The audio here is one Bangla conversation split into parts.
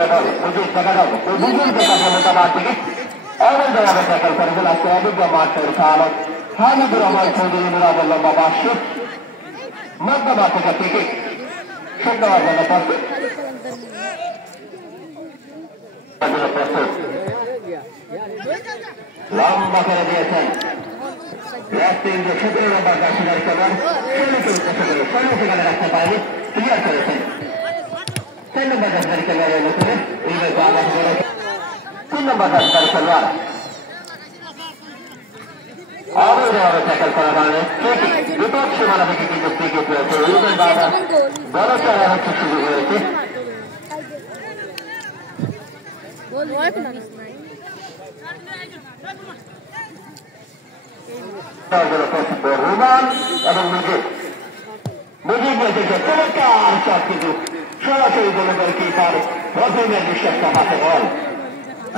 मुझे जगह बुजुर्ग के क्षमता मारती অবৈধভাবে ট্যাকল করেছেন আজকে অভিজ্ঞ মাঠের চালক হামিদুর রহমান চৌধুরী মুরাদুল লম্বা বাস্য মধ্যমা থেকে টিকে শুক্রবার জন্য প্রস্তুত লম্বা করে দিয়েছেন রাস্তিন যে 17 নম্বর জার্সিধারী খেলোয়াড় ষোলোকে উদ্দেশ্য করে 16 সেখানে রাখতে পারেনি ক্লিয়ার করেছেন 3 নম্বর জার্সিধারী খেলোয়াড়ের নতুন এইভাবে আঘাত করে 3 নম্বর জার্সিধারী খেলোয়াড় অবৈধভাবে ট্যাকল করার কারণে বিপদ সীমানা থেকে কিন্তু ক্রিকেট রয়েছে এইবার বারবার বড় চড়া হচ্ছে সুযোগ হয়েছে রোমান এবং মুজিব চমৎকার শট কিন্তু সরাসরি গোলকের কিপার রহিমের বিশ্বাসটা হাতে বল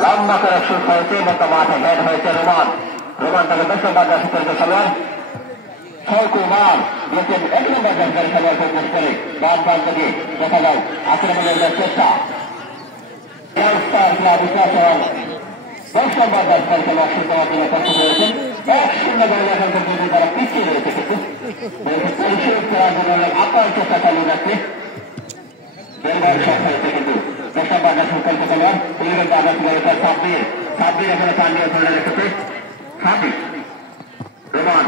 লম্বা করে শুট হয়েছে মতো মাঠে হেড হয়েছে রোমান তাকে 10 নম্বর জার্সিধারী খেলোয়াড় সৌকুমার দিয়েছেন 1 নম্বর জার্সিধারী খেলোয়াড় ফোকাস করে বাদ বাদ দিয়ে দেখা যায় আক্রমণের চেষ্টা ইয়াংস্টার ক্লাব ইসলাম 10 নম্বর জার্সিধারী খেলোয়াড় শুট দেওয়ার জন্য প্রস্তুত হয়েছেন 1-0 গোলে এখন পর্যন্ত তারা পিছিয়ে রয়েছে কিন্তু পরিশোধ করার জন্য আপার চেষ্টা চালিয়ে যাচ্ছে বেলবার শট হয়েছে কিন্তু 10 নম্বর জার্সিধারী খেলোয়াড় ইংল্যান্ড আঘাত করেছে সাব্বির এখানে পান দিয়ে ধরে রেখেছে সাব্বির রোমান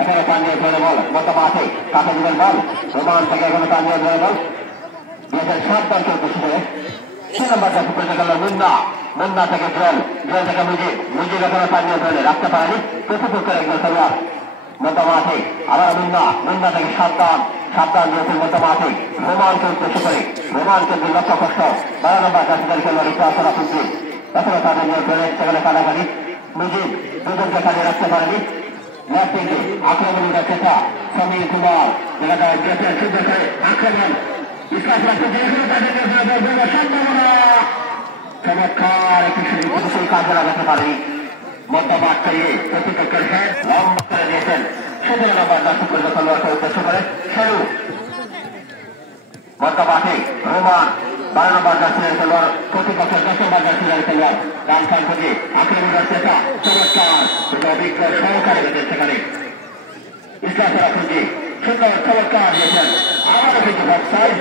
এখানে পান দিয়ে ধরে বল মতো মাঠে কাছে দিবেন বল রোমান থেকে এখানে পান দিয়ে ধরে বল 2007 চলতে শুরু 6 নম্বর জার্সিধারী খেলোয়াড় মুন্না থেকে জল থেকে মুজিব এখানে পান দিয়ে ধরে রাখতে পারেনি প্রতিপক্ষের একজন খেলোয়াড় মতো মাঠে আবার মুন্না থেকে সাবধান দিয়েছেন মতো মাঠে রোমানকে উদ্দেশ্য করে রোমান কিন্তু লক্ষ্য কষ্ট 12 নম্বর জার্সিধারী খেলোয়াড় ইসলাম ফুটবল এখনো তাদের নিয়ে ধরে সেখানে কাটাকাটি মুজিব দুজনকে কাজে রাখতে পারেনি লেফট আক্রমণের চেষ্টা সমীর কুমার শুদ্ধ করে আক্রমণ সম্ভাবনা চমৎকার একটি সুযোগ কাজে লাগাতে পারেনি মধ্যমাঠ পেরিয়ে প্রতিপক্ষের হেড লম্বা করে দিয়েছেন 17 নম্বর জার্সিধারী খেলোয়াড়কে উদ্দেশ্য করে শুরু মধ্যমাঠে রোমান 12 নম্বর জার্সিধারী খেলোয়াড় প্রতিপক্ষের 10 নম্বর জার্সিধারী খেলোয়াড় ডান সাইড থেকে আক্রমণের চেষ্টা চমৎকার অভিজ্ঞ সহকারে গেছেন সেখানে ইসলাম ফুজি সুন্দর চমৎকার দিয়েছেন আবারও কিন্তু অফসাইড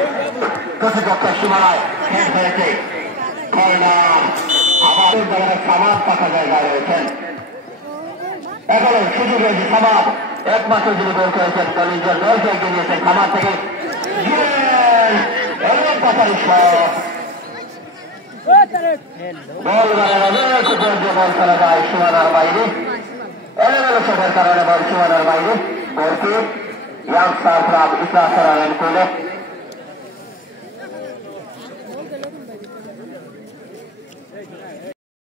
প্রতিপক্ষের সীমানায় হেড হয়েছে কর্নার আবার দলের সামাদ পাকা জায়গায় রয়েছেন এখনো সুযোগ রয়েছে সামাদ একমাত্র যিনি গোল করেছেন কলিঞ্জের দলকে এগিয়ে নিয়েছেন সামাদ থেকে বল খেলা যায় সীমানার বাইরে এলোমেলো চোখের কারণে বল সীমানার বাইরে বলকে ইয়াংস্টার ক্লাব ইসলাম করলে